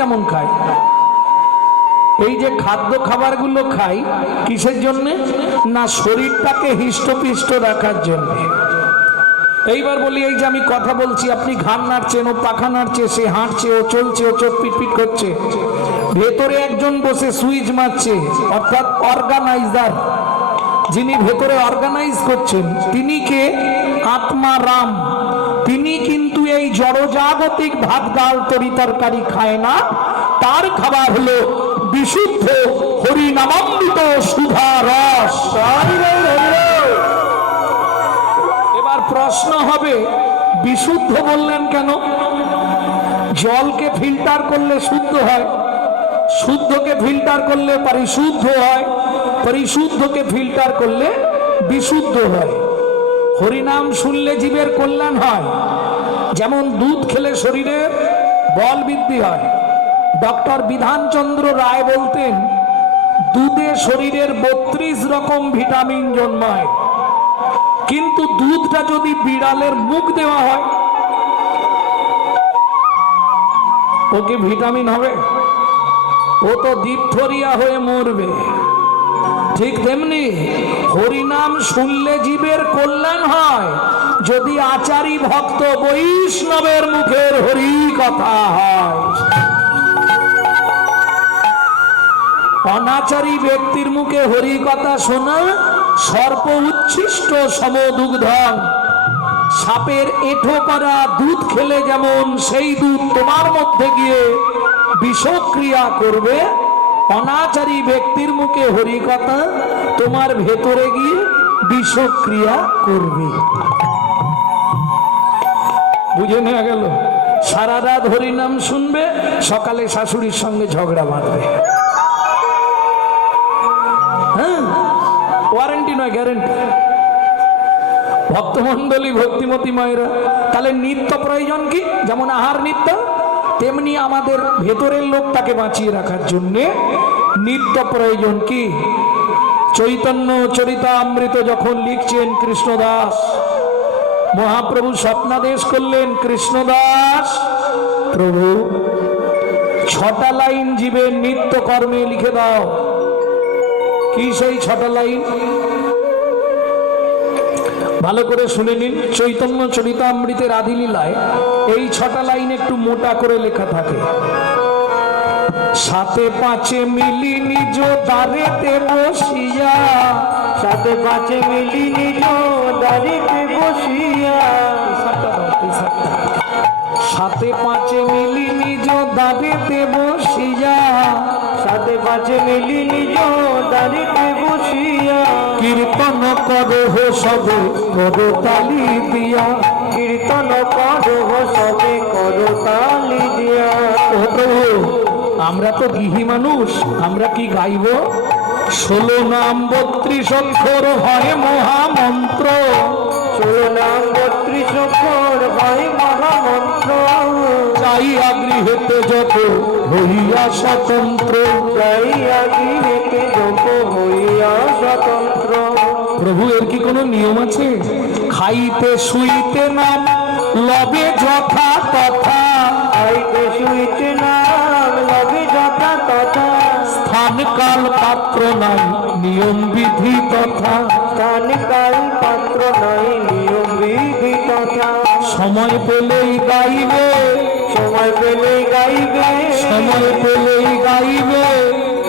যেমন খায়, এই যে খাদ্য খাবারগুলো খাই কিসের জন্য? না শরীরটাকে হৃষ্টপুষ্ট রাখার জন্য। এইবার বলি, এই যে আমি কথা বলছি, আপনি ঘাড় নাড়ছেন, ও পাখা নাড়ছে, সে হাঁটছে, ও চলছে, ও চোখ পিটপিট করছে, ভেতরে একজন বসে সুইচ মারছে, অর্থাৎ অর্গানাইজার, যিনি ভেতরে অর্গানাইজ করছেন তিনি কে? আত্মা রাম। তিনি কিন্তু এই জড়জাগতিক ভাত ডাল তরি তরকারি খায় না, তার খাবার হলো বিশুদ্ধ হরিনামামৃত সুধা রস। এবার প্রশ্ন হবে, বিশুদ্ধ বললেন কেন? জলকে ফিল্টার করলে শুদ্ধ হয়, শুদ্ধকে ফিল্টার করলে পরিশুদ্ধ হয়, পরিশুদ্ধকে ফিল্টার করলে বিশুদ্ধ হয়। হরিনাম শুনলে জীবের কল্যাণ হয়। যেমন দুধ খেলে শরীরের বল বৃদ্ধি হয়। ডক্টর বিধানচন্দ্র রায় বলতেন, দুধে শরীরের 32 রকম ভিটামিন জন্মায়, কিন্তু দুধটা যদি বিড়ালের মুখ দেওয়া হয়, ওকে ভিটামিন হবে? ও তো ডিপথোরিয়া হয়ে মরবে। ঠিক তেমনি হরিনাম শুনলে জীবের কল্যাণ হয় যদি আচারী ভক্ত বৈষ্ণবের মুখের হরি কথা হয়। অনাচারী ব্যক্তির মুখে হরি কথা শোনা সর্প উচ্ছিষ্ট সমদুগ্ধং। সাপের এঁঠো করা দুধ খেলে যেমন সেই দুধ তোমার মধ্যে গিয়ে বিষক্রিয়া করবে, অনাচারী ব্যক্তির মুখে হরি কথা তোমার ভেতরে গিয়ে বিষক্রিয়া করবে। বুঝে নেওয়া গেল? সারা রাত হরিনাম শুনবে, সকালে শাশুড়ির সঙ্গে ঝগড়া বাঁধবে। হ্যাঁ, ওয়ারেন্টি নয়, গ্যারেন্টি। ভক্তমন্ডলী, ভক্তিমতী মায়েরা, তাহলে নিত্য প্রয়োজন কি? যেমন আহার নিত্য, তেমনি আমাদের ভেতরের লোকটাকে বাঁচিয়ে রাখার জন্যে নিত্য প্রয়োজন কি? চৈতন্য চরিতামৃত যখন লিখছেন কৃষ্ণদাস মহাপ্রভু স্বপ্নাদেশ করলেন, কৃষ্ণদাস প্রভু 6টা লাইন জীবের নিত্য কর্মে লিখে দাও। কি সেই 6টা লাইন? ভালো করে শুনে নিন। চৈতন্য চরিতামৃতের আদিলীলায় এই 6টা লাইন একটু মোটা করে লেখা থাকে। সাথে পাঁচে মিলি নিজ দ্বারেতে বসিয়া, সাথে পাঁচে মিলি নিজ দ্বারেতে বসিয়া, সাথে পাঁচে মিলি নিজ দ্বারেতে বসিয়া, সাথে পাঁচে মিলি নিজ দ্বারেতে বসিয়া, কীর্তন করহ সবে করতালি দিয়া, কীর্তন করহ সবে করতালি দিয়া। ও প্রভু, আমরা তো গৃহী মানুষ, আমরা কি গাইব? 16 নাম 32 অক্ষর হয় মহামন্ত্র, 16 নাম 32 অক্ষর হয় মহামন্ত্র। চাইয়া গৃহেতে যত হইয়া স্বতন্ত্র, চাইয়া গৃহেতে যত হইয়া স্বতন্ত্র। প্রভু, এর কি কোনো নিয়ম আছে? খাইতে শুইতে নাম লবে যথা তথা, খাইতে শুইতে নাম লবে যথা তথা। স্থান কাল পাত্র নাই নিয়ম বিধি তথা, স্থান কাল পাত্র নাই নিয়ম বিধি তথা। সময় পেলেই গাইবে, সময় পেলেই গাইবে, সময় পেলেই গাইবে,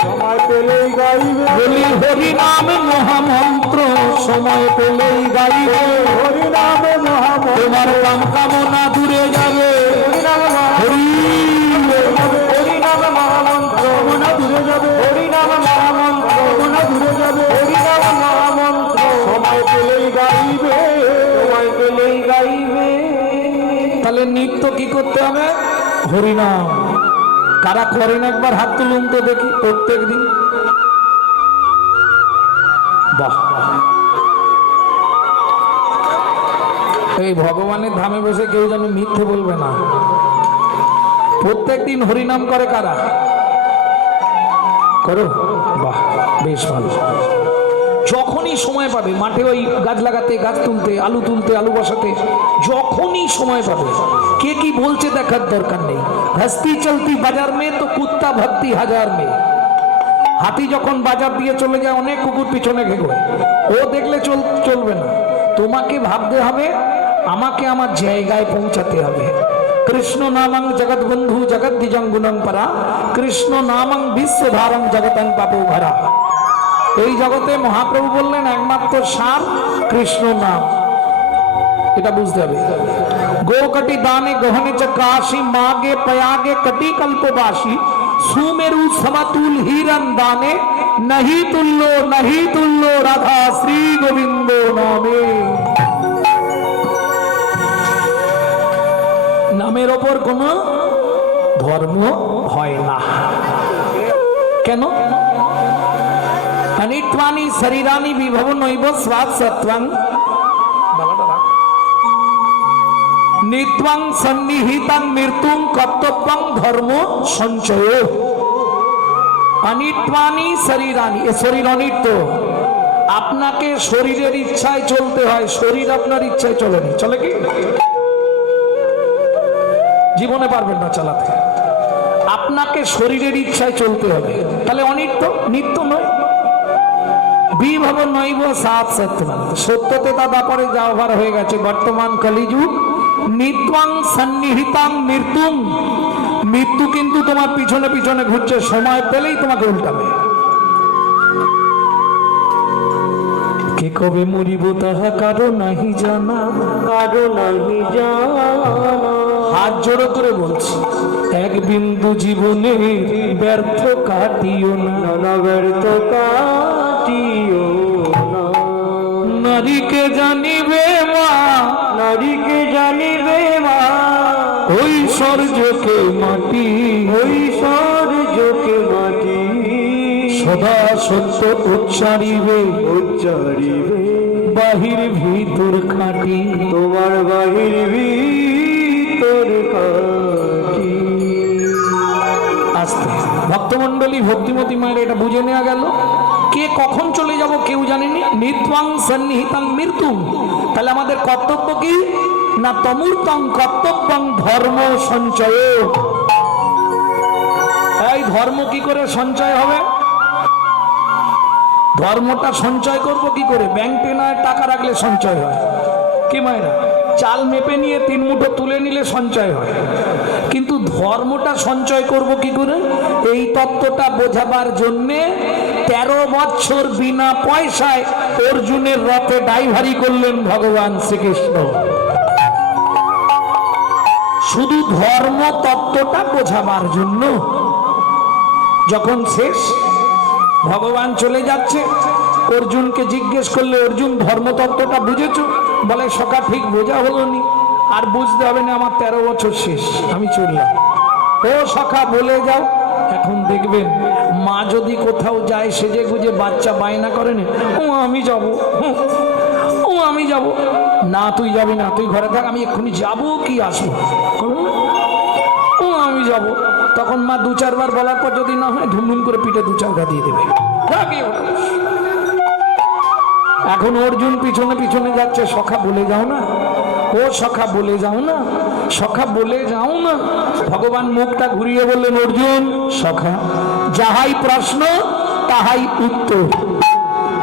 সময় পেলেই গাইবে। বলি হরি নাম মহামন্ত্র, সময় পেলেই গাইবে। হরি নাম মহামন্ত্র, তোমার কাম কামনা দূরে যাবে। হরি নাম হরি হরি নাম মহামন্ত্র মনা দূরে যাবে, হরি নাম মহামন্ত্র মনা দূরে যাবে, হরি নাম মহামন্ত্র। সময় পেলেই গাইবে, সময় পেলেই গাইবে। তাহলে নিত্য কি করতে হবে? হরিনাম। কারা করেন একবার হাত তুলুন তো দেখি, প্রত্যেক দিন। বাহ, এই ভগবানের ধামে বসে কেউ যেন মিথ্যে বলবে না। প্রত্যেক দিন হরিনাম করে কারা? করো? বাহ, বেশ ভালো। যখনই সময় পাবে মাঠে ওই গাছ লাগাতে, গাছ তুলতে, আলু বসাতে, যখনই সময় পাবে। কে কি বলছে দেখার দরকার নেই। হস্তি চলতি বাজার মে তো কুত্তা ভক্তি হাজার মে। হাতি যখন বাজার দিয়ে চলে যায় অনেক কুকুর পিছনে ঘেঘোয়, ও দেখলে চলবে না। তোমাকে ভাবতে হবে আমাকে আমার জায়গায় পৌঁছাতে হবে। কৃষ্ণ নামং জগৎ বন্ধু জগৎ দ্বিজং গুণং পরা, কৃষ্ণ নামং বিশ্বধারং জগতং পাপো ভরা। এই জগতে মহাপ্রভু বললেন একমাত্র সার কৃষ্ণ নাম, এটা বুঝতে হবে। গোকটি দানে গহনে চ কাশী মাগে পয়াগে কটি কল্পবাসী, সুমেরু সমতুল হিরণ দানে नहीं तुल्लो राधा श्री गोविंद नामे। নামের ওপর কোনো ধর্ম হয় না। কেন? অনিত্বানি শরীরানি বিভব নৈব স্বাদ সত্বং নিত্বং সন্নিহিতং মৃত্যুং কর্তব্যং ধর্ম সঞ্চয়। অনিত্বানি শরীরানি, এ শরীর অনিত্য। আপনাকে শরীরের ইচ্ছায় চলতে হয়, শরীর আপনার ইচ্ছায় চলেনি। চলে কি? জীবনে পারবেন না চালাতে। আপনাকে শরীরের ইচ্ছায় চলতে হবে, তাহলে অনিত্য, নিত্য নয়। বিভব নৈব সাত সত্যবান, সত্যতে তা ব্যাপারে যা ওভার হয়ে গেছে বর্তমান কলিযুগ। নিত্বং সন্নিহিতাং মৃত্যুং, মৃত্যু কিন্তু তোমার পিছনে পিছনে ঘুরছে, সময় পেলেই তোমাকে উল্টাবে। কে কবে মরিব তাহা কারো নাহি জানা, কারো নাহি জানা। হাত জোড়ো করে বলছি, এক বিন্দু জীবনে ব্যর্থ কাটিও না, নানা ব্যর্থ কাটিও না। নারীকে জানিবে মা, নারীকে জানিবে মা, ঐশ্বর্যকে মাটি, ঐশ্বর্যকে মাটি। সদা সত্য উচ্চারিবে, উচ্চারিবে বাহির ভিতর খাটি, তোমার বাহির ভিতর খাটি। আস্তে ভক্তমন্ডলী, ভক্তিমতী মায়ের এটা বুঝে নেওয়া গেল। কে কখন চলে যাব কেউ জানেনি। নিত্বাং সন্নিহিতাং মৃত্যু, তাহলে আমাদের কর্তব্য কি না? তমূর্তং কর্তব্যং ধর্ম সঞ্চয়। এই ধর্ম কি করে সঞ্চয় হবে? ধর্মটা সঞ্চয় করব কি করে? ব্যাংকে নয় টাকা রাখলে সঞ্চয় হয় কি মায়েরা? চাল মেপে নিয়ে 3 মুঠো তুলে নিলে সঞ্চয় হয়, কিন্তু ধর্মটা সঞ্চয় করব কি করে? এই তত্ত্বটা বোঝাবার জন্যে 13 বছর বিনা পয়সায় অর্জুনের রথে ড্রাইভারি করলেন ভগবান শ্রীকৃষ্ণ, শুধু ধর্ম তত্ত্বটা বোঝাবার জন্য। যখন শেষ ভগবান চলে যাচ্ছে, অর্জুনকে জিজ্ঞেস করলে, অর্জুন ধর্মতত্ত্বটা বুঝেছো? বলে সখা ঠিক বোঝা হলো নি, আর বুঝতে হবে না, আমার 13 বছর শেষ, আমি চললাম। ও সখা বলে যাও। এখন দেখবেন মা যদি কোথাও যায় সেজে গুজে বাচ্চা বায়না করে না, ও আমি যাব, ও আমি যাব না। তুই যাবি না, তুই ঘরে থাক, আমি এক্ষুনি যাবো কি আসবো, ও আমি যাব। তখন মা 2-4 বার বলার পর যদি না হয় ধুমধুম করে পিঠে 2-4 ঘা দিয়ে দেবে। এখন অর্জুন পিছনে পিছনে যাচ্ছে, সখা বলে যাও না, ও সখা বলে যাও না, সখা বলে যাও না। ভগবান মুখটা ঘুরিয়ে বললেন, অর্জুন সখা, যাহাই প্রশ্ন তাহাই উত্তর।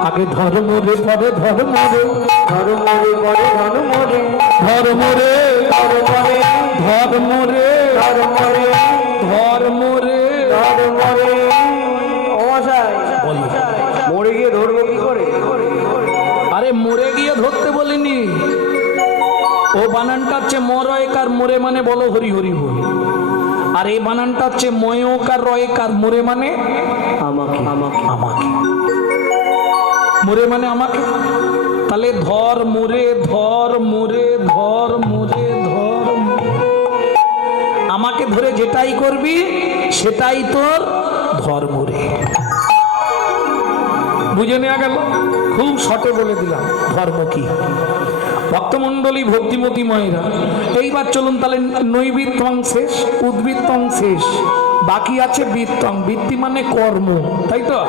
আগে ধর্ম রে, পরে ধর্ম রে, ধর্ম রে পরে ধর্ম রে, ধর্ম রে, ধর্ম রে, ধর্ম রে, ধর্ম রে, ধর্ম রে, ধর্ম রে। ও মশাই, মরে গিয়ে ধরবো কি করে? আরে মরে গিয়ে ধরতে বলিনি, ও বানানটা হচ্ছে মরয়কার, মোরে মানে বলো হরি হরি বল। আর এই বানানটা হচ্ছে ময়কার রয়কার, মোরে মানে আমাকে, আমাকে, আমাকে, মোরে মানে আমাকে। তাহলে ধর মোরে, ধর মোরে, ধর মোরে, ধর মোরে। আমাকে ধরে যেটাই করবি সেটাই তোর ধর্ম রে। বুঝে নেওয়া গেল? খুব শর্টে বলে দিলাম ধর্ম কি। ভক্তমন্ডলী, ভক্তিমতী মায়েরা, এইবার চলুন তাহলে নৈবৃত্তং শেষ, উদ্বৃত্তং শেষ, বাকি আছে বৃত্তং। বৃত্তি মানে কর্ম, তাই তো?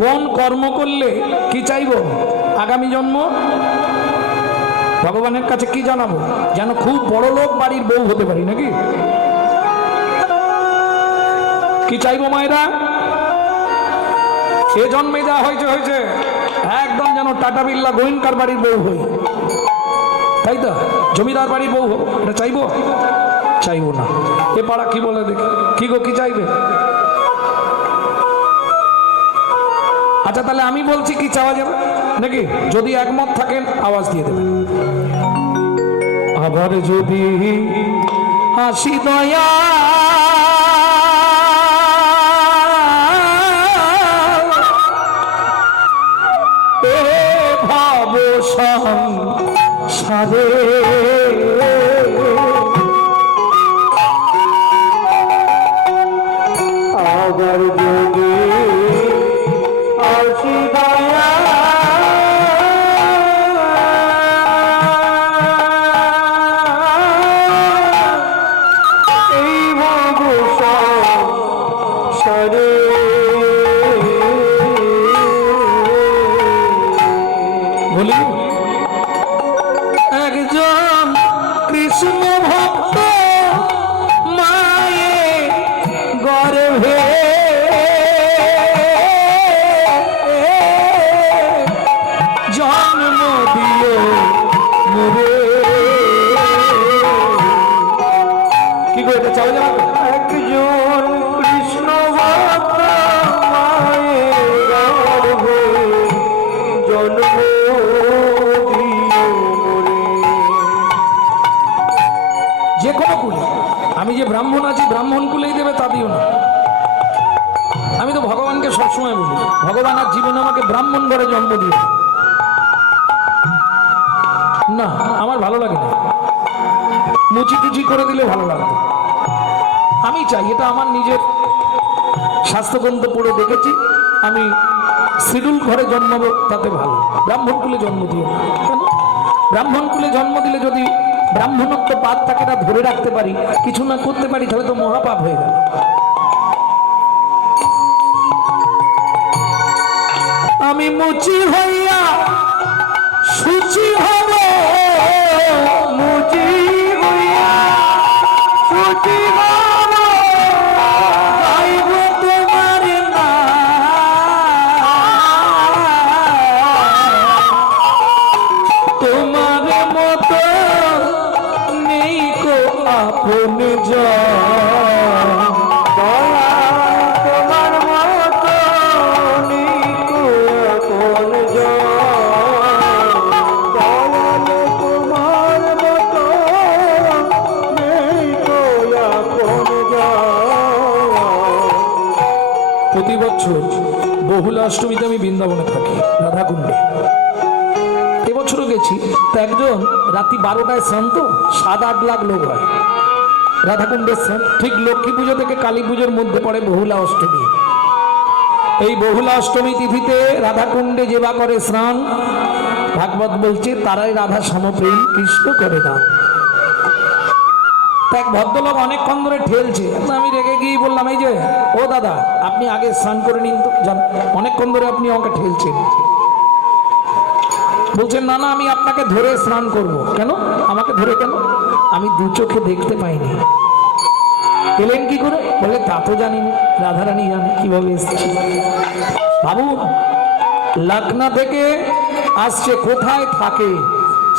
কোন কর্ম করলে কি চাইব? আগামী জন্ম ভগবানের কাছে কি জানাবো? যেন খুব বড় লোক বাড়ির বউ হতে পারি, নাকি? কি চাইবো মায়েরা? এ জন্মে যা হয়েছে হয়েছে, একদম যেন টাটা বিড়লা গোয়েঙ্কার বাড়ির বউ হই, তাই তো? জমিদার বাড়ির বউ হোক, এটা চাইবো? চাইবো না। এ পাড়া কি বলে দেখি, কি গো, কি চাইবে? আচ্ছা, তাহলে আমি বলছি কি চাওয়া যাবে নাকি? যদি একমত থাকেন আওয়াজ দিয়ে দেবেন। আবার যদি হাসি দয়া ভাব সংসারে আবার যদি আসি দয়া এই ভব সংসারে বলি, একজন কৃষ্ণ ভক্ত মায়ে গর্ভে জন্ম দিল মোরে। কি করে এটা চাও যাবে? একজন কৃষ্ণ ভক্ত মায়ের গর্ভে জন্ম দিল মোরে। যে কোনো কুলে, আমি যে ব্রাহ্মণ আছি ব্রাহ্মণ কুলেই দেবে তা দিও না। আমি তো ভগবানকে সবসময় বলি, ভগবান আর জীবনে আমাকে ব্রাহ্মণ ঘরে জন্ম দিয়ে না, আমার ভালো লাগে না। মুচি টুচি করে দিলে ভালো লাগবে। আমি চাই, এটা আমার নিজের স্বাস্থ্যগ্রন্থ পড়ে দেখেছি, আমি শিডিউল ঘরে জন্মাবো তাতে ভালো। ব্রাহ্মণ কুলে জন্ম দিও না। কেন? ব্রাহ্মণ কুলে জন্ম দিলে যদি ব্রাহ্মণত্ব পাপ তাকে না ধরে রাখতে পারি, কিছু না করতে পারি, তাহলে তো মহাপাপ হয়ে গেল। আমি মুচি হইয়া সুচি হব, মুচি হইয়া সুচি হব, গাইব তোমার নাম। তোমার মতো নেই কো আপন জন। দয়া তোমার মতো নিকো আপন জন। দয়ালে তোমার মতো নিকো আপন জন। প্রতি বছর বহুলা অষ্টমীতে আমি বৃন্দাবনে থাকি, রাধাকুণ্ডে। এবছরও গেছি। তা একজন রাত্রি 12টায় স্নান, তো 7-8 লাখ লোক হয় রাধাকুণ্ডের স্নান। ঠিক লক্ষ্মী পুজো থেকে কালী পুজোর মধ্যে পড়ে বহুলা অষ্টমী। এই বহুলা অষ্টমী তিথিতে রাধাকুণ্ডে যেবা করে স্নান, ভাগবত বলছে তারাই রাধা সমপ্রেম কৃষ্ণ করে না। তা এক ভদ্রলোক অনেকক্ষণ ধরে ঠেলছে। তো আমি রেগে গিয়ে বললাম, এই যে ও দাদা, আপনি আগে স্নান করে নিন তো, যান, অনেকক্ষণ ধরে আপনি আমাকে ঠেলছেন। বলছেন না না, আমি আপনাকে ধরে স্নান করব। কেন আমাকে ধরে? কেন? আমি দু চোখে দেখতে পাইনি। এলেন কি করে? বলে তা তো জানি না, রাধারানী জানে কিভাবে এসেছি। বাবু লখনৌ থেকে আসছে, কোথায় থাকে,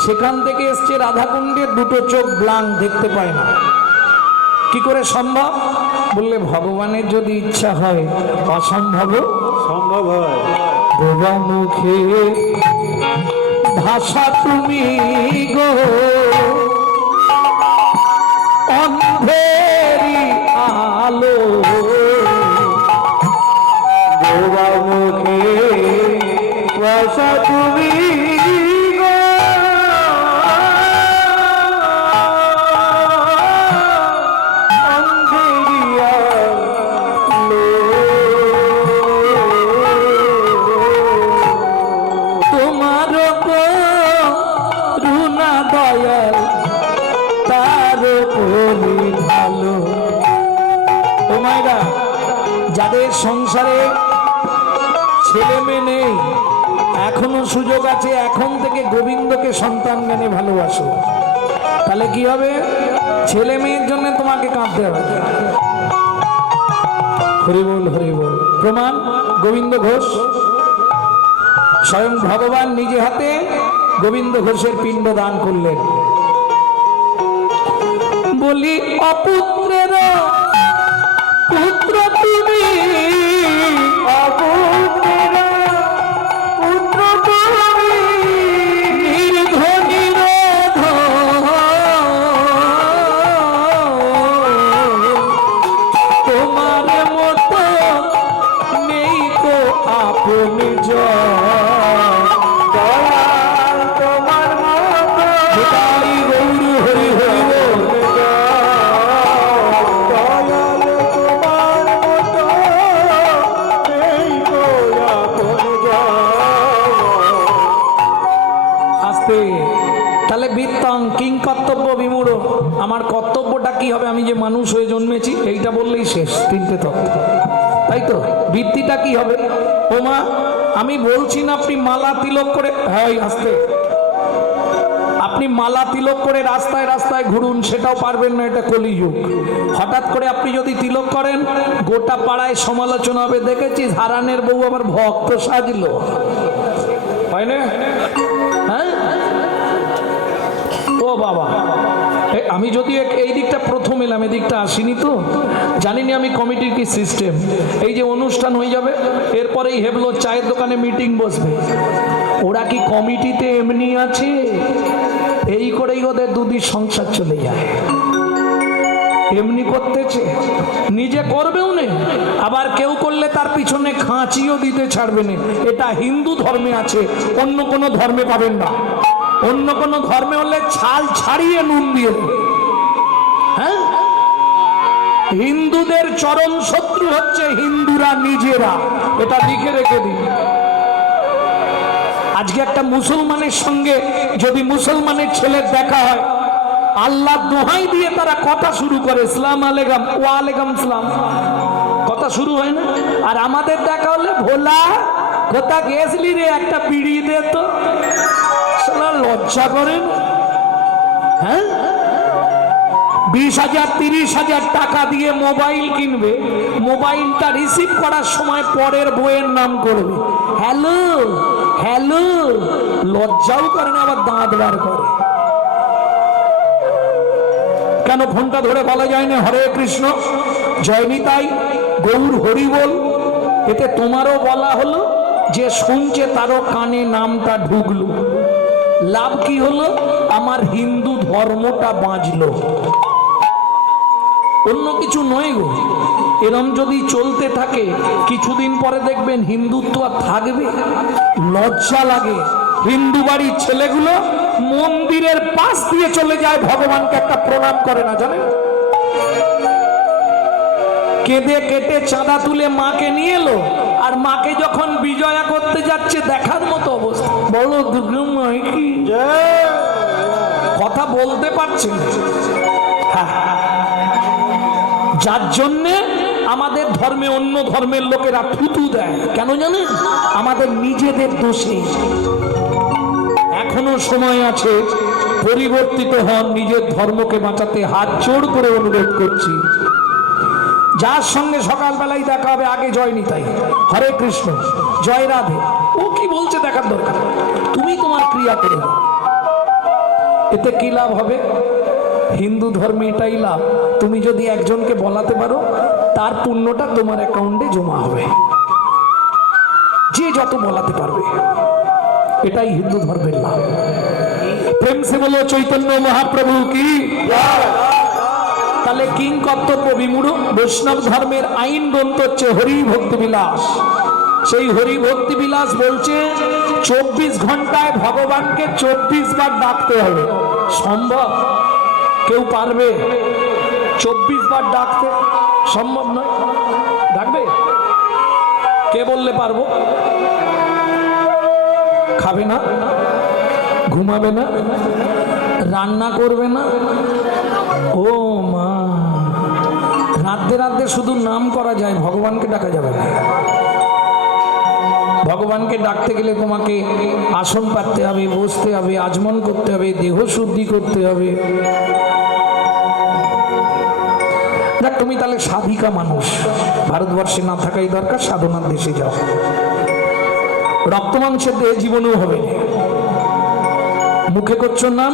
সেখান থেকে এসছে রাধাকুণ্ডে, দুটো চোখ ব্লাঙ্ক, দেখতে পায় না। কি করে সম্ভব? বললে ভগবানের যদি ইচ্ছা হয় অসম্ভব সম্ভব হয়। বাবা মুখে ভাষা তুমি গো, অন্ধেরি আলো। বাবা মুখে ভাষা তুমি গো, অন্ধেরিয়া তোমার করুণা দয়াল তার পরি ভালো। তোমারা যাদের সংসারে ছেলে মেয়ে নেই, এখনো সুযোগ আছে, এখন থেকে গোবিন্দকে সন্তান জ্ঞানে ভালোবাসো, তাহলে কি হবে? ছেলে মেয়ের জন্য তোমাকে কাঁদতে হবে। হরি বল হরি বল। প্রমাণ গোবিন্দ ঘোষ, স্বয়ং ভগবান নিজে হাতে গোবিন্দ ঘোষের পিণ্ড দান করলেন। বলি অপুত্রের পুত্র তুমি, অপুত্রের পুত্র তুমি, নির্ধনীর তোমার মতো নেই তো আপনি দয়াল, তোমার মতো গৌরী হরি হরি বল। তাহলে বৃত্তং কিং কর্তব্য বিমূঢ়, আমার কর্তব্যটা কি হবে? আমি যে মানুষ হয়ে জন্মেছি এইটা বললেই শেষ, তিনটে তত্ত্ব, তাই তো? বৃত্তিটা কি হবে? ও মা, আমি বলছি না আপনি মালা তিলক করে, হ্যাঁ আসতে, আপনি মালা তিলক করে রাস্তায় রাস্তায় ঘুরুন, সেটাও পারবেন না, এটা কলিযুগ। হঠাৎ করে আপনি যদি তিলক করেন, গোটা পাড়ায় সমালোচনা হবে, দেখেছিস হারানের বউ আবার ভক্ত সাজলো, হয় না? হ্যাঁ, ও বাবা, আমি যদি এই দিকটা প্রথম এলাম, এদিকটা আসিনি তো জানিনি আমি কমিটির কি সিস্টেম। এই যে অনুষ্ঠান হয়ে যাবে, এরপরেই হেবলো চায়ের দোকানে মিটিং বসবে, ওরা কি কমিটিতে এমনি আছে? এই করেই ওদের দুদিন সংসার চলে যায়, এমনি করতেছে, নিজে করবেও না, আবার কেউ করলে তার পিছনে খাঁচিও দিতে ছাড়বে না। এটা হিন্দু ধর্মে আছে, অন্য কোনো ধর্মে পাবেন না। অন্য কোন ধর্মে হলে ছাল ছাড়িয়ে নুন দিয়ে দেবে। হ্যাঁ, হিন্দুদের চরম শত্রু হচ্ছে হিন্দুরা নিজেরা, এটা লিখে রেখে দিন। আজকে একটা মুসলমানের সঙ্গে যদি মুসলমানের ছেলের দেখা হয়, আল্লাহ দোহাই দিয়ে তারা কথা শুরু করে, সালাম আলাইকুম, ওয়ালাইকুম সালাম, কথা শুরু হয় না? আর আমাদের দেখা হলে, ভোলা কোথা গেছলি রে, একটা বিড়ি দে তো, লজ্জা করেন? হ্যাঁ, 20,000 30,000 টাকা দিয়ে মোবাইল কিনবে, মোবাইলটা রিসিভ করার সময় পরের বইয়ের নাম করবে, হ্যালো হ্যালো, লজ্জাও করে না, আবার দাঁত বার করে। কেন ফোনটা ধরে বলা যায় না হরে কৃষ্ণ জয় নিতাই গৌর হরি বল? এতে তোমারও বলা হলো, যে শুনছে তারও কানে নামটা ঢুকলো, লাভ কি হলো? আমার হিন্দু ধর্মটা বাঁচলো, অন্য কিছু নয় গো। এরম যদি চলতে থাকে, কিছুদিন পরে দেখবেন হিন্দুত্ব আর থাকবে? লজ্জা লাগে। হিন্দু বাড়ির ছেলেগুলো মন্দিরের পাশ দিয়ে চলে যায়, ভগবানকে একটা প্রণাম করে না, জানেন? কেঁদে কেটে চাঁদা তুলে মাকে নিয়ে এলো, আর মাকে যখন বিজয়া করতে যাচ্ছে, দেখার মতো অবস্থা। বলো দুর্গা মাই কি, কথা বলতে পারছে না। যার জন্যে আমাদের ধর্মে অন্য ধর্মের লোকেরা থুতু দেয়, কেন জানেন? আমাদের নিজেদের দোষে। এখনো সময় আছে, পরিবর্তিত হন, নিজের ধর্মকে বাঁচাতে হাত জোড় করে অনুরোধ করছি। যার সঙ্গে সকালবেলায় দেখা হবে, আগে জয় নিতাই, হরে কৃষ্ণ, জয় রাধে, ও কি বলছে দেখার দরকার, তুমি তোমার ক্রিয়া করে দাও। এতে কি লাভ হবে? হিন্দু ধর্মে এটাই লাভ, তুমি যদি একজনকে বলাতে পারো, তার পুণ্যটা তোমার অ্যাকাউন্টে জমা হবে, যে যত বলাতে পারবে, এটাই হিন্দু ধর্মের লাভ। প্রেম সে বলো চৈতন্য মহাপ্রভু কি। তাহলে কিং কর্তব্য বিমূঢ়, বৈষ্ণব ধর্মের আইন গ্রন্থ হচ্ছে হরি ভক্তি বিলাস। সেই হরি ভক্তি বিলাস বলছে 24 ঘন্টায় ভগবানকে 24 বার ডাকতে হবে। সম্ভব? কেউ পারবে 24 বার ডাকতে? সম্ভব নয়। ডাকবে? কে বললে পারবো? খাবে না, ঘুমাবে না, রান্না করবে না, ও মা, রাধে রাধে শুধু নাম করা যায়, ভগবানকে ডাকা যাবে না। ভগবানকে ডাকতে গেলে তোমাকে আসন পাততে হবে, বসতে হবে, আচমন করতে হবে, দেহ শুদ্ধি করতে হবে। দেখ, তুমি তাহলে সাধিকা মানুষ, ভারতবর্ষে না থাকাই দরকার, সাধনার দেশে যাও। রক্ত মাংসের দেহে জীবনেও হবে না। মুখে করছো নাম,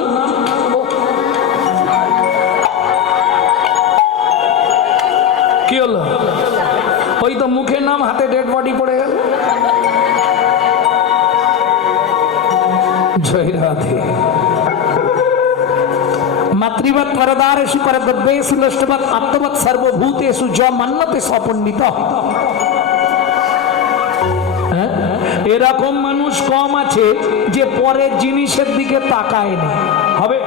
কি হলো? ওই তো মুখে নাম, হাতে ডেড বডি পড়ে গেল। জয় রাধে। মাতৃবৎ পরদারেষু পরদ্রব্যেষু নষ্টবৎ আত্মবৎ সর্বভূতেষু য মন্যতে সপণ্ডিত। এরকম মানুষ কম আছে যে পরের জিনিসের দিকে তাকায় না। হবে,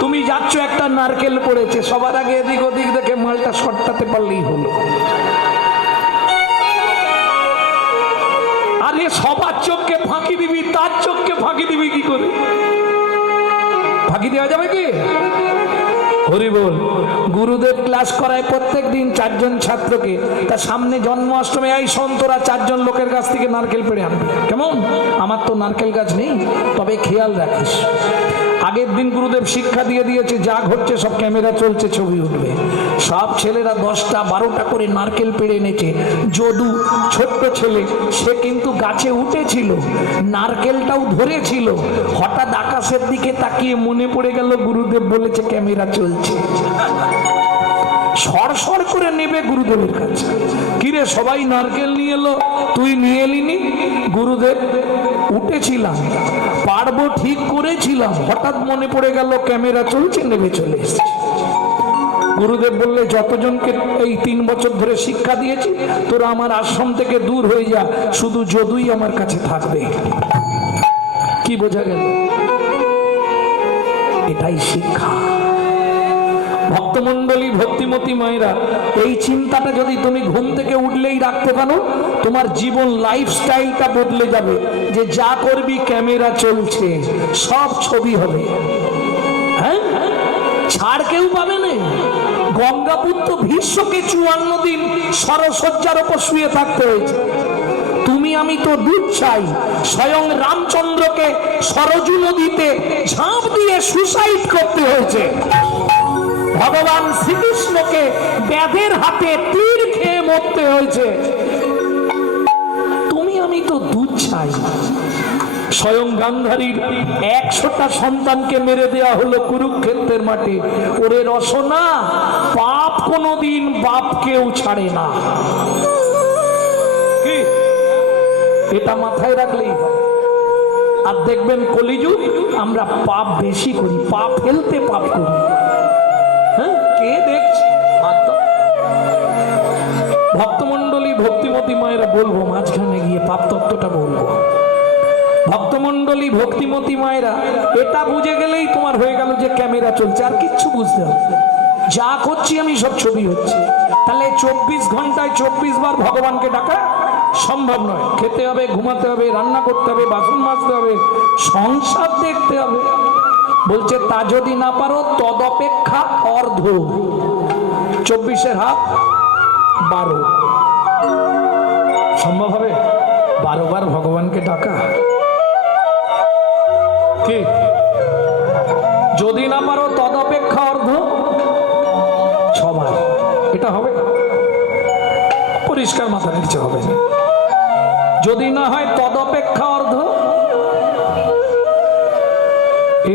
তুমি যাচ্ছ, একটা নারকেল পড়েছে, সবার আগে এদিক ওদিক দেখে মালটা সটকাতে পারলেই হলো। আরে সবার চোখকে ফাঁকি দিবি, তার চোখকে ফাঁকি দিবি কি করে? ফাঁকি দেওয়া যাবে কি? হরি বল। গুরুদেব ক্লাস করায় প্রত্যেক দিন 4 জন ছাত্রকে, তার সামনে জন্মাষ্টমী, এই সন্তরা 4 জন লোকের কাছ থেকে নারকেল পেড়ে আনবে। কেমন? আমার তো নারকেল গাছ নেই, তবে খেয়াল রাখিস। আগের দিন গুরুদেব শিক্ষা দিয়ে দিয়েছে, যা ঘটছে সব ক্যামেরা চলছে, ছবি উঠবে। সব ছেলেরা 10টা 12টা করে নারকেল পেড়ে এনেছে। যদু ছোট্ট ছেলে, সে কিন্তু গাছে উঠেছিল, নারকেলটাও ধরেছিল। হঠাৎ আকাশের দিকে তাকিয়ে মনে পড়ে গেল গুরুদেব বলেছে ক্যামেরা চলছে। সর করে নেবে গুরুদেবের কাছে। কিরে, সবাই নারকেল নিয়ে এলো, তুই নিয়ে এলিনি? গুরুদেব, উঠেছিলাম, পারবো ঠিক করেছিলাম, হঠাৎ মনে পড়ে গেল ক্যামেরা চলছে, নেমে চলে এসেছে। গুরুদেব বললে, যতজনকে এই 3 বছর ধরে শিক্ষা দিয়েছি, তোরা আমার আশ্রম থেকে দূর হয়ে যা, শুধু যদুই আমার কাছে থাকবে। কি বোঝা গেল? এটাই শিক্ষা। ভক্তমণ্ডলী, ভক্তিমতী মায়েরা, এই চিন্তাটা যদি তুমি ঘুম থেকে উঠলেই রাখতে পারো, তোমার জীবন লাইফস্টাইলটা বদলে যাবে। যে যা করবি ক্যামেরা চলছে, সব ছবি হবে। হ্যাঁ, ছাড় কেউ পাবে না। গঙ্গাপুত্র ভীষ্মকে 54 দিন সরসজ্জার উপর শুয়ে থাকতে হয়েছে। তুমি আমি তো দুধ চাই। স্বয়ং রামচন্দ্রকে সরজু নদীতে ঝাঁপ দিয়ে সুসাইড করতে হয়েছে। ভগবান শ্রীকৃষ্ণকে ব্যাধের হাতে তীর খেয়ে মরতে হয়েছে। তুমি আমি তো দুধ চাই। স্বয়ং গান্ধারীর 100টা সন্তানকে মেরে দেওয়া হলো কুরুক্ষেত্রের মাঠে। ওরে রসনা, পাপ কোনোদিন বাপকেও ছাড়ে না। কি? এটা মাথায় রাখলেই। আর দেখবেন কলিযুগ, আমরা পাপ বেশি করি, পাপ ফেলতে পাপ করি। হ্যাঁ, কে দেখছে? ভক্তমণ্ডলী, ভক্তিমতী মায়েরা, বলবো মাঝখানে গিয়ে পাপ তত্ত্বটা বলবো। ভক্তমণ্ডলী, ভক্তিমতী মায়েরা, এটা বুঝে গেলেই তোমার হয়ে গেল যে ক্যামেরা চলছে, আর কিচ্ছু বুঝতে হবে। যা করছি আমি সব ছবি হচ্ছে। তাহলে 24 ঘন্টায় 24 বার ভগবানকে ডাকা সম্ভব নয়। খেতে হবে, ঘুমাতে হবে, রান্না করতে হবে, বাসন মাজতে হবে, সংসার দেখতে হবে। বলছে তা যদি না পারো তদপেক্ষা অর্ধ। 24-এর হাত 12। সম্ভব হবে 12 বার ভগবানকে ডাকা? কি? যদি না পারো তদপেক্ষা অর্ধ 6 বার। এটা হবে? পরিষ্কার মাথা নিচে হবে। যদি না হয় তদপেক্ষা অর্ধ,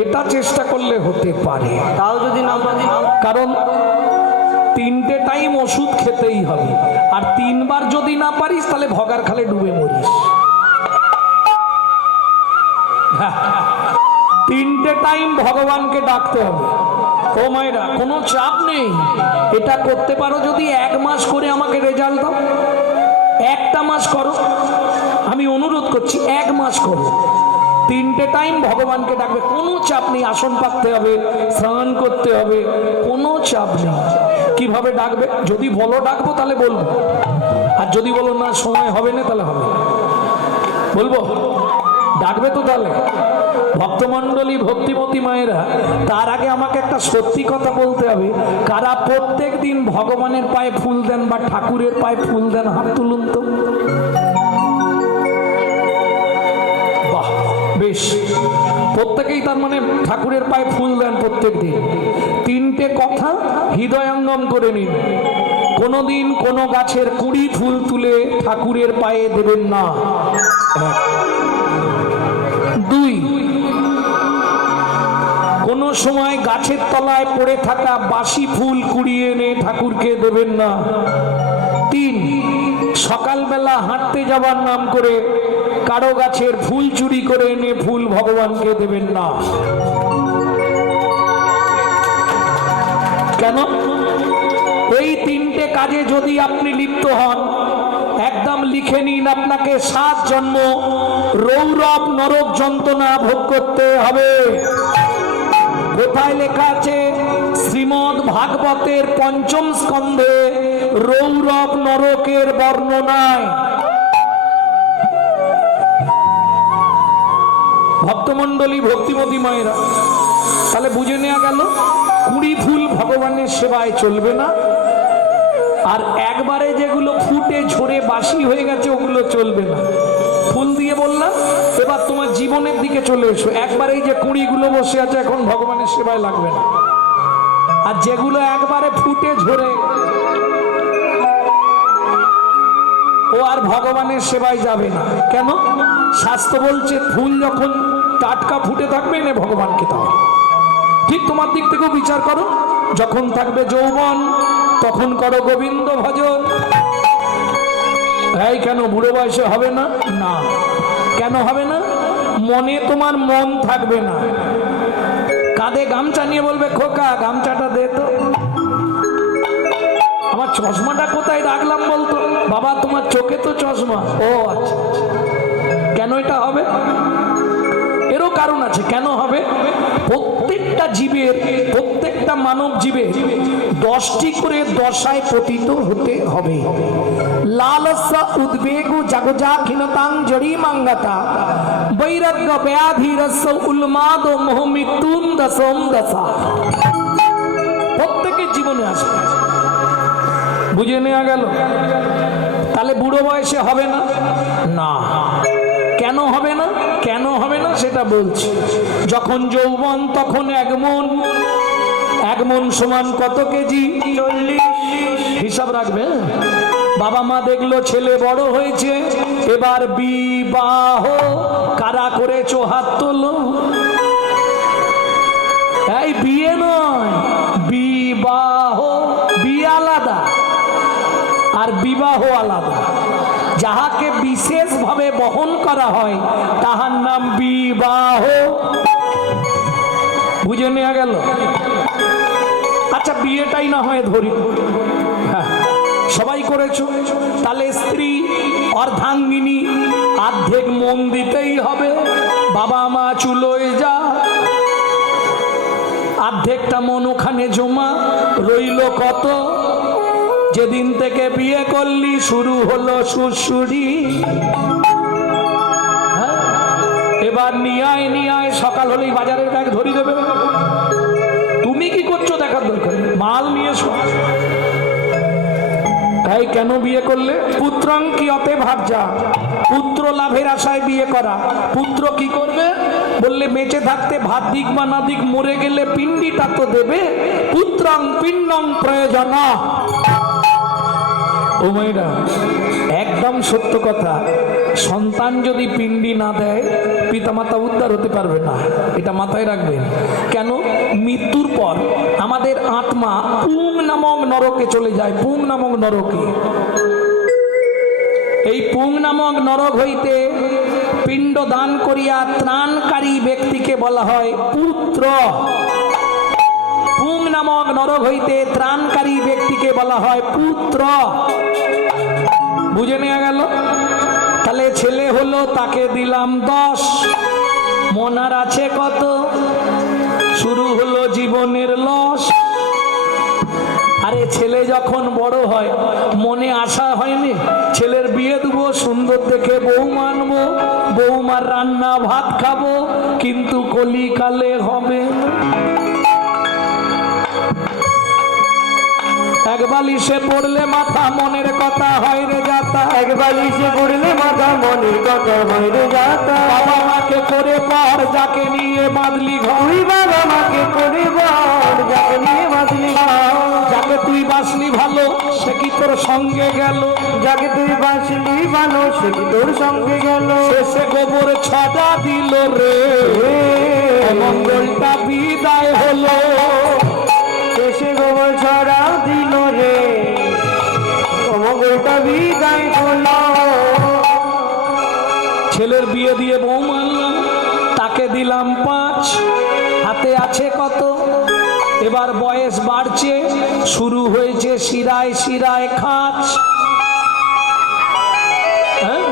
এটা চেষ্টা করলে হতে পারে। তাও যদি না পারি, কারণ 3টে টাইম ওষুধ খেতেই হবে। আর 3 বার যদি না পারিস, তাহলে ভগার খালে ডুবে মরিস। 3টে টাইম ভগবানকে ডাকতে হবে। ও মায়েরা, কোনো চাপ নেই। এটা করতে পারো যদি 1 মাস করে আমাকে রেজাল্ট দাও। 1টা মাস করো, আমি অনুরোধ করছি, 1 মাস করো। 3টে টাইম ভগবানকে ডাকবে, কোনো চাপ নেই। আসন পাততে হবে, স্নান করতে হবে, কোনো চাপ নেই। কিভাবে ডাকবে? যদি বলো ডাকবো তাহলে বলবো, আর যদি বলো না সময় হবে না তাহলে হবে। বলবো? ডাকবে তো তাহলে? ভক্তমণ্ডলী, ভক্তিমতী মায়েরা, তার আগে আমাকে একটা সত্যি কথা বলতে হবে। কারা প্রত্যেক দিন ভগবানের পায়ে ফুল দেন বা ঠাকুরের পায়ে ফুল দেন? হাত তুলুন তো। প্রত্যেকেই তার মানে ঠাকুরের পায়ে ফুল দেন প্রত্যেক দিন। তিনটে কথা হৃদয়ঙ্গম করে নিন। কোনোদিন কোনো গাছের কুড়ি ফুল তুলে ঠাকুরের পায়ে দেবেন না। এক। দুই, কোনো সময় গাছের তলায় পড়ে থাকা বাসি ফুল কুড়িয়ে এনে ঠাকুরকে দেবেন না। তিন, সকালবেলা হাঁটতে যাবার নাম করে কারো গাছের ফুল চুরি করে এনে ফুল ভগবানকে দেবেন না। কেন? এই তিনটে কাজে যদি আপনি লিপ্ত হন, একদম লিখে নিন, আপনাকে 7 জন্ম রৌরব নরক যন্ত্রণা ভোগ করতে হবে। কোথায় লেখা আছে? শ্রীমদ্ ভাগবতের 5ম স্কন্ধে রৌরব নরকের বর্ণনায়। ভক্তমণ্ডলী, ভক্তিমতী মায়েরা, তাহলে বুঝে নেওয়া গেল 20 ফুল ভগবানের সেবায় চলবে না, আর একবারে যেগুলো ফুটে ঝরে বাসি হয়ে গেছে ওগুলো চলবে না। ফুল দিয়ে বললাম এবার তোমার জীবনের দিকে চলে এসো। একবারে এই যে কুঁড়িগুলো বসে আছে এখন ভগবানের সেবায় লাগবে না, আর যেগুলো একবারে ফুটে ঝরে ও আর ভগবানের সেবায় যাবে না। কেন? শাস্ত্র বলছে ফুল যখন টাটকা ফুটে থাকবে না ভগবানকে দাও। ঠিক তোমার দিক থেকেও বিচার করো, যখন থাকবে যৌবন তখন করো গোবিন্দ ভজন। এই কেন বুড়ো বয়সে হবে না? না। কেন হবে না? মনে তোমার মন থাকবে না। কাঁধে গামছা নিয়ে বলবে খোকা গামছাটা দে তো। আমার চশমাটা কোথায় রাখলাম বলতো? বাবা তোমার চোখে তো চশমা। ও আচ্ছা। কেন এটা হবে? এরও কারণ আছে। কেন হবে? প্রত্যেকটা জীবের, প্রত্যেকটা মানব জীবের 10টি করে দশায় পতিত হতে হবে। লালসা উদ্বেগ জগজাখিনতাং জড়িমাঙ্গতা বৈরাগ্য ব্যাধি রস উন্মাদ মোহ মৃত্যুম দশম দশা। প্রত্যেকের জীবনে আসবে। বুঝে নেওয়া গেল? তাহলে বুড়ো বয়সে হবে না? না। কেন হবে না? কেন হবে না সেটা বলছি। যখন যৌবন তখন 1 মণ। 1 মণ সমান কত কেজি? 40। হিসাব রাখবে। বাবা মা দেখলো ছেলে বড় হয়েছে, এবার বিবাহ। কারা করেছো হাত তোলো। এই বিয়ে নয়, বিবাহ। বিয়ে আলাদা আর বিবাহ আলাদা। যাহাকে বিশেষভাবে বহন করা হয় তাহার নাম বিবাহ। বুঝে নেওয়া গেল? আচ্ছা বিয়েটাই না হয় ধরি, হ্যাঁ সবাই করেছো, তাহলে স্ত্রী অর্ধাঙ্গিনী অর্ধেক মন দিতেই হবে। বাবা মা চুলোয় যা, অর্ধেকটা মন ওখানে জমা রইল কত? যেদিন থেকে বিয়ে করলি শুরু হলো সুরসুরি। এবার নিয়ে আয় সকাল হলেই বাজারের ব্যাগ ধরিয়ে দেবে। তুমি কি করছো দেখার দরকার, মাল নিয়ে এসো। তাই কেন বিয়ে করলে? পুত্রং কিয়তে ভাবজা, পুত্র লাভের আশায় বিয়ে করা। পুত্র কি করবে বললে বেঁচে থাকতে ভাত দিক বা না দিক, মরে গেলে পিণ্ডিটা তো দেবে। পুত্রং পিণ্ডং প্রয়োজন। ও মাইরা একদম সত্য কথা। সন্তান যদি পিণ্ডি না দেয় পিতামাতা উদ্ধার হতে পারবে না, এটা মাথায় রাখবেন। কেন? মৃত্যুর পর আমাদের আত্মা পুং নামক নরকে চলে যায়। পুং নামক নরকে, এই পুং নামক নরক হইতে পিণ্ড দান করিয়া ত্রাণকারী ব্যক্তিকে বলা হয় পুত্র। পুং নামক নরক হইতে ত্রাণকারী ব্যক্তিকে বলা হয় পুত্র। বুঝে নেওয়া গেল? তাহলে ছেলে হলো, তাকে দিলাম 10, মনার আছে কত? শুরু হলো জীবনের লস। আরে ছেলে যখন বড় হয় মনে আশা হয়নি ছেলের বিয়ে দেবো, সুন্দর দেখে বউ মানবো, বৌমার রান্না ভাত খাবো, কিন্তু কলিকালে হবে। এক বালিশে পড়লে মাথা, মনের কথা হয় রে যা পাতা, এক বালিশে পড়লে মাথা মনের কথা বাইরে যাতা। বাবা মাকে করে পর যাকে নিয়ে বাঁধলি ঘর, তুই বাবা মাকে করে বল যাকে নিয়ে বাঁধলি ঘর। যাকে তুই বাসলি ভালো সে কি তোর সঙ্গে গেল, যাকে তুই বাঁচলি ভালো সে কি তোর সঙ্গে গেল। শেষে গোবর ছড়া দিল রে, মঙ্গলটা বিদায় হলো। শেষে গোবর ছড়া দিল রে, মঙ্গলটা বিদায় হলো। ছেলের বিয়ে দিয়ে বউ মানলাম, তাকে দিলাম 5, হাতে আছে কত? এবার বয়স বাড়ছে, শুরু হয়েছে শিরায় শিরায় খাঁচ। হ্যাঁ?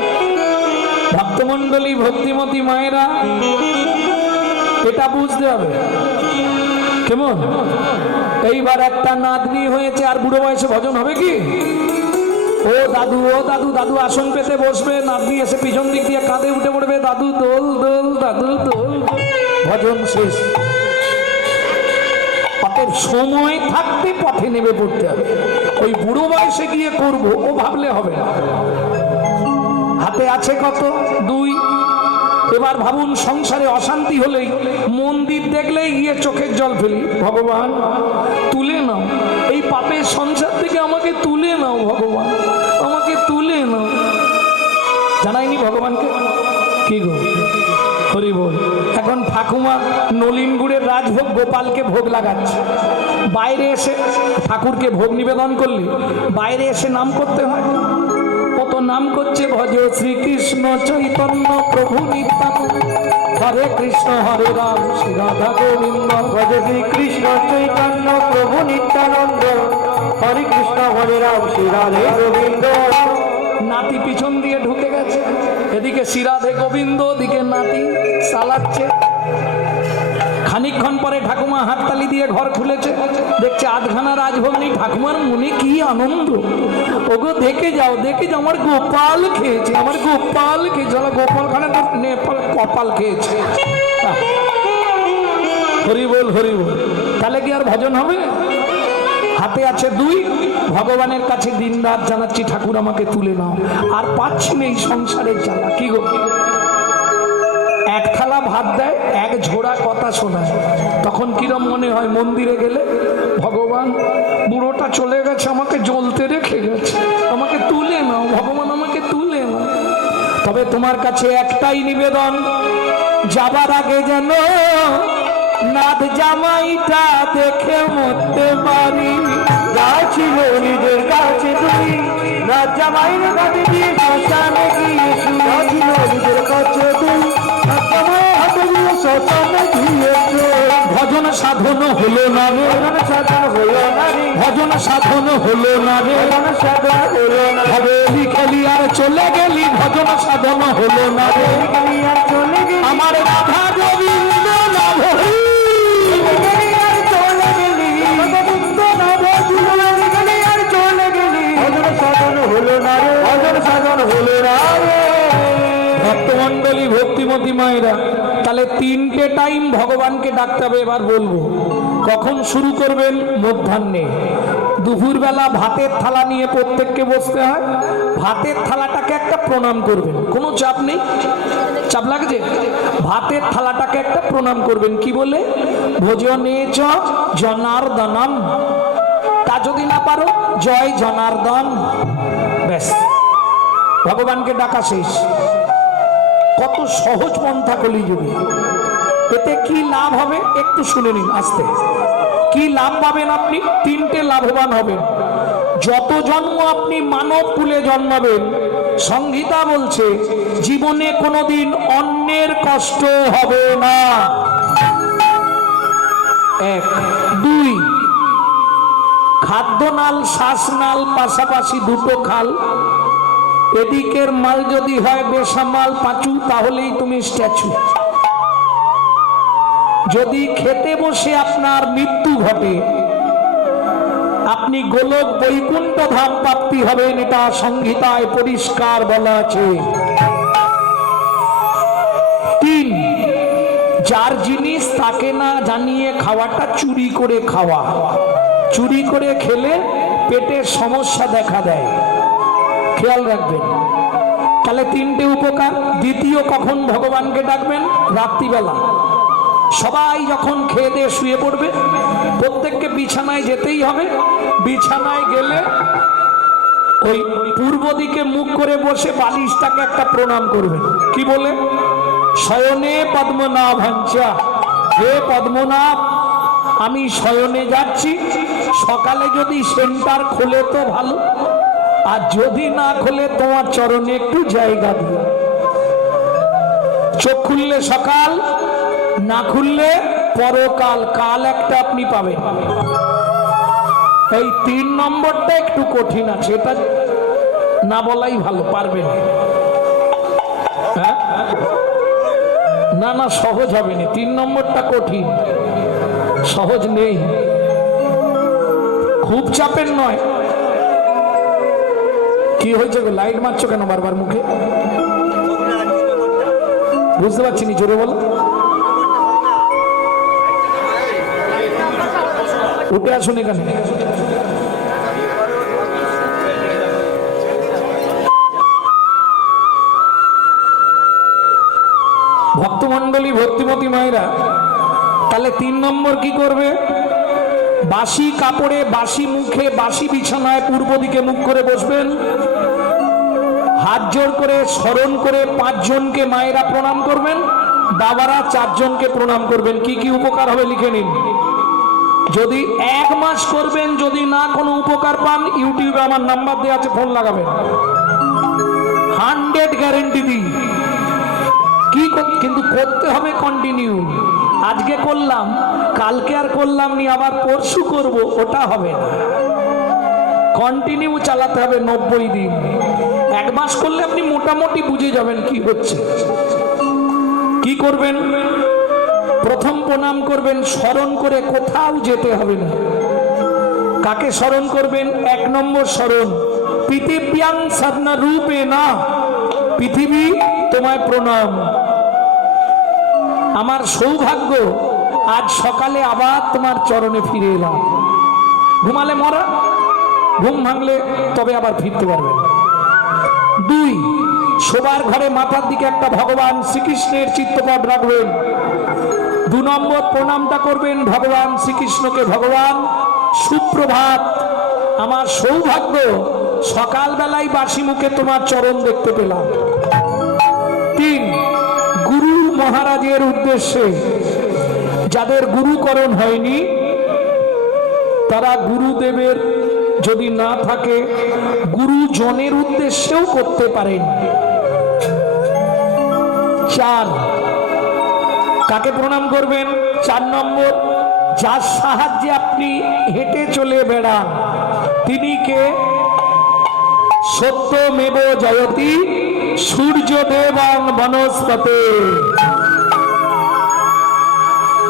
ভক্তমণ্ডলী, ভক্তিমতী মায়েরা, এটা বুঝতে হবে কেমন। এইবার একটা নাতনি হয়েছে, আর বুড়ো বয়সে ভজন হবে কি? ও দাদু, ও দাদু, দাদু আসন পেতে বসবে, নাতনি এসে পিছন দিক দিয়ে কাঁধে উঠে পড়বে, দাদু দোল দোল, দাদু দোল, ভজন শেষ। অতএব সময় থাকতে পথে নেমে পড়তে হবে। ওই বুড়ো বয়সে গিয়ে করব ও ভাবলে হবে না। হাতে আছে কত? 2। এবার ভাবুন, সংসারে অশান্তি হলেই, মন্দির দেখলেই গিয়ে চোখের জল ফেলি, ভগবান তুলে নাও, এই পাপের সংসার থেকে আমাকে তুলে নাও, ভগবান আমাকে তুলে নাও। জানাইনি ভগবানকে? কি গো হরি বল। এখন ঠাকুমা নলিন গুড়ের রাজভোগ গোপালকে ভোগ লাগাচ্ছে, বাইরে এসে ঠাকুরকে ভোগ নিবেদন করলে বাইরে এসে নাম করতে হয়। কত নাম করছে, ভজ শ্রীকৃষ্ণ চৈতন্য প্রভু নিত্যানন্দ, হরে কৃষ্ণ হরে রাম শ্রী রাধা গোবিন্দ, ভজ শ্রীকৃষ্ণ চৈতন্য প্রভু নিত্যানন্দ, হরে কৃষ্ণ হরে রাম শ্রী রাধে গোবিন্দ। নাতি পিছন দিয়ে ঢুকে গেছে, এদিকে শ্রী রাধে গোবিন্দ, ওদিকে নাতি চালাচ্ছে। খানিকক্ষণ পরে ঠাকুমা হাততালি দিয়ে ঘর খুলেছে, দেখছে আধখানা রাজভোগ নেই। ঠাকুমার মনে কি আনন্দ, ওগো দেখে যাও দেখে যাও, আমার গোপাল খেয়েছে, আমার গোপাল খেয়েছে, গোপাল খানে তো নেপাল কপাল খেয়েছে। হরি বল হরি বল। তাহলে কি আর ভজন হবে? হাতে আছে 2, ভগবানের কাছে দিন রাত জানাচ্ছি, ঠাকুর আমাকে তুলে নাও, আর পাচ্ছি না এই সংসারের জ্বালা। কি গো, এক থালা ভাত দেয়, এক ঝোড়া কথা শোনায়, তখন কিরম মনে হয়? মন্দিরে গেলে, ভগবান বুড়োটা চলে গেছে, আমাকে জ্বলতে রেখে গেছে, আমাকে তুলে নাও ভগবান, আমাকে তুলে নাও। তবে তোমার কাছে একটাই নিবেদন, যাবার আগে যেন নাথ জামাইটা দেখে মরতে পারি। যা ছিল নিজের কাছে তুই, রাত জামাইয়ের কাছে দিয়ে শ্মশানে গিয়েছি। যা ছিল নিজের কাছে তুই, রাত জামাইয়ের হাতে দিয়ে শ্মশানে গিয়েছে। ভজন সাধন হলো না রে, ভজন সাধন হলো না রে, ভজন সাধন হলো না রে, ভজন সাধন হলো না রে। হবেলি খেলি আর চলে গেলি, ভজন সাধন হলো না রে। গেলি আর চলে গেলি, আমার রাধা গোবিন্দ লাভ হই। গেলি আর চলে গেলি, গোবিন্দ নাম জুড়ে গেলি আর চলে গেলি। ভজন সাধন হলো না রে, ভজন সাধন হলো না রে। ভক্তমণ্ডলী, ভক্তিমতী মায়েরা, তাহলে 3টে টাইম ভগবানকে ডাকতে হবে। এবার বলবো কখন শুরু করবেন? মধ্যাহ্নে। দুপুরবেলা ভাতের থালা নিয়ে প্রত্যেককে বসতে হয়, ভাতের থালাটাকে একটা প্রণাম করবেন, কোনো চাপ নেই। চাপ লাগছে? ভাতের থালাটাকে একটা প্রণাম করবেন, কি বলে? ভোজনে চ জনার্দনম। তা যদি না পারো, জয় জনার্দন, ব্যাস, ভগবানকে ডাকা শেষ। কত সহজ পন্থা কলিযুগে। এতে কি লাভ হবে একটু শুনে নিন আস্তে। কি লাভ পাবেন আপনি? 3টে লাভবান হবেন। যত জন্ম আপনি মানব কুলে জন্মাবেন, সংহিতা বলছে জীবনে কোনোদিন অন্যের কষ্ট হবে না। 1, 2, খাদ্যনাল শ্বাসনাল পাশাপাশি 2টো খাল। এদিকের মাল যদি হয় বেসামাল পাঁচু, তাহলেই তুমি স্ট্যাচু। যদি খেতে বসে আপনার মৃত্যু ঘটে, আপনি গোলক বৈকুণ্ঠ ধাম প্রাপ্তি হবেন, এটা সংহিতায় পরিষ্কার বলা আছে। 3, যার জিনিস তাকে না জানিয়ে খাওয়াটা চুরি করে খাওয়া। চুরি করে খেলে পেটের সমস্যা দেখা দেয়। খেয়াল রাখবেন। তাহলে তিনটে উপকার। দ্বিতীয়, কখন ভগবানকে ডাকবেন? রাত্রিবেলা। সবাই যখন খেয়ে দিয়ে শুয়ে পড়বে, প্রত্যেককে বিছানায় যেতেই হবে। বিছানায় গেলে ওই পূর্ব দিকে মুখ করে বসে বালিশটাকে একটা প্রণাম করবেন। কি বলে? শয়নে পদ্মনাভাঞ্চা, হে পদ্মনাভ, আমি শয়নে যাচ্ছি। সকালে যদি সেন্টার খোলে তো ভালো, আর যদি না খোলে তোমার চরণে একটু জায়গা দিও। চোখ খুললে সকাল, না খুললে পরকাল, কাল একটা আপনি পাবেন। এই 3 নম্বরটা একটু কঠিন আছে, এটা না বলাই ভালো, পারবেন। হ্যাঁ, না না, সহজ হবে না। 3 নম্বরটা কঠিন, সহজ নেই। খুব চাপের নয়। কি হয়েছে গো, লাইট মারছো কেন বারবার মুখে? বুঝতে পারছি নি, জোরে বলো। উঠে আসুন এখানে। ভক্তমণ্ডলী, ভক্তিমতী মায়েরা, তাহলে 3 নম্বর কি করবে? বাসি কাপড়ে, বাসি মুখে, বাসি বিছানায় পূর্ব দিকে মুখ করে বসবেন। হাত জোড় করে স্মরণ করে 5 জনকে মায়েরা প্রণাম করবেন, বাবারা 4 জনকে প্রণাম করবেন। কি কি উপকার হবে লিখে নিন। যদি 1 মাস করবেন, যদি না কোনো উপকার পান, ইউটিউবে আমার নাম্বার দেওয়া আছে, ফোন লাগাবেন। 100 গ্যারেন্টি দিই। কি কিন্তু করতে হবে কন্টিনিউ। আজকে করলাম, কালকে আর করলাম নি, আবার পরশু করব, ওটা হবে না। কন্টিনিউ চালাতে হবে 90 দিন। 1 মাস করলে আপনি মোটামুটি বুঝে যাবেন কি হচ্ছে। কি করবেন? প্রথম প্রণাম করবেন, স্মরণ করে, কোথাও যেতে হবে না। কাকে স্মরণ করবেন? 1 নম্বর স্মরণ, পৃথিব্যাং সাধনা রূপে না, পৃথিবী তোমায় প্রণাম। আমার সৌভাগ্য, আজ সকালে আবার তোমার চরণে ফিরে এলাম। ঘুমালে মরা, ঘুম ভাঙলে তবে আবার ফিরতে পারবেন। 2, শোবার ঘরে মাথার দিকে একটা ভগবান শ্রীকৃষ্ণের চিত্রপট রাখবেন। 2 নম্বর প্রণামটা করবেন ভগবান শ্রীকৃষ্ণকে। ভগবান, সুপ্রভাত, আমার সৌভাগ্য, সকালবেলায় বাসি মুখে তোমার চরণ দেখতে পেলাম। 3, গুরু মহারাজের উদ্দেশ্যে, যাদের গুরুকরণ হয়নি, তারা গুরুদেবের যদি না থাকে গুরুজনের উদ্দেশ্যেও করতে পারেন। 4, কাকে প্রণাম করবেন? 4 নম্বর, যার সাহায্যে আপনি হেঁটে চলে বেড়ান, তিনি কে? সত্যমেব জয়তি সূর্যদেবং বনস্পতে।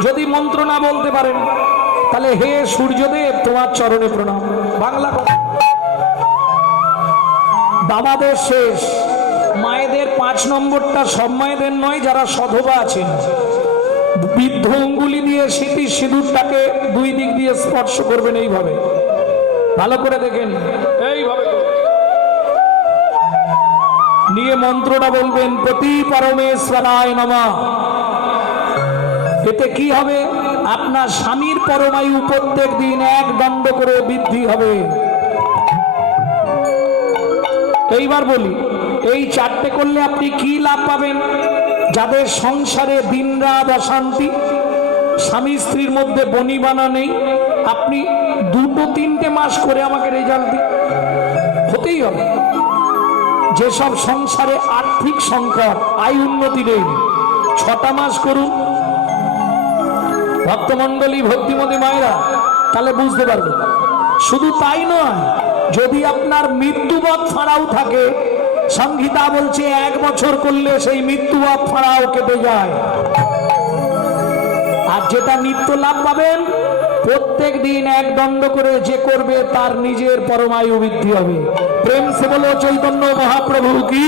যদি মন্ত্র না বলতে পারেন, তাহলে হে সূর্যদেব, তোমার চরণে প্রণাম। বাংলা কথা। বাবাদের শেষ। মায়েদের 5 নম্বরটা সব মায়েদের নয়, যারা সধবা আছেন, বৃদ্ধ অঙ্গুলি দিয়ে স্মৃতির সিঁদুরটাকে 2 দিক দিয়ে স্পর্শ করবেন। এইভাবে ভালো করে দেখেন, এইভাবে নিয়ে মন্ত্রটা বলবেন, পতি পরমেশ্বরায় নমঃ। এতে কি হবে? আপনার স্বামীর পরমায়ু প্রত্যেক দিন 1 দণ্ড করে বৃদ্ধি হবে। এইবার বলি, এই 4টে করলে আপনি কি লাভ পাবেন? যাদের সংসারে দিনরাত অশান্তি, স্বামী স্ত্রীর মধ্যে বনিবানা নেই, আপনি 2-3টে মাস করে আমাকে রেজাল্ট দিন, হতেই হবে। যেসব সংসারে আর্থিক সংকট, আয় উন্নতি নেই, 6টা মাস করুন। ভক্তমণ্ডলী, ভক্তিমতী মায়েরা, তাহলে বুঝতে পারবেন। শুধু তাই নয়, যদি আপনার মৃত্যুবৎ ফাঁড়াও থাকে, সংহিতা বলছে 1 বছর করলে সেই মৃত্যুবৎ ফাঁড়াও কেটে যায়। আর যেটা নিত্য লাভ পাবেন, প্রত্যেক দিন 1 দণ্ড করে যে করবে তার নিজের পরমায়ু বৃদ্ধি হবে। প্রেম সে বলো চৈতন্য মহাপ্রভু কি।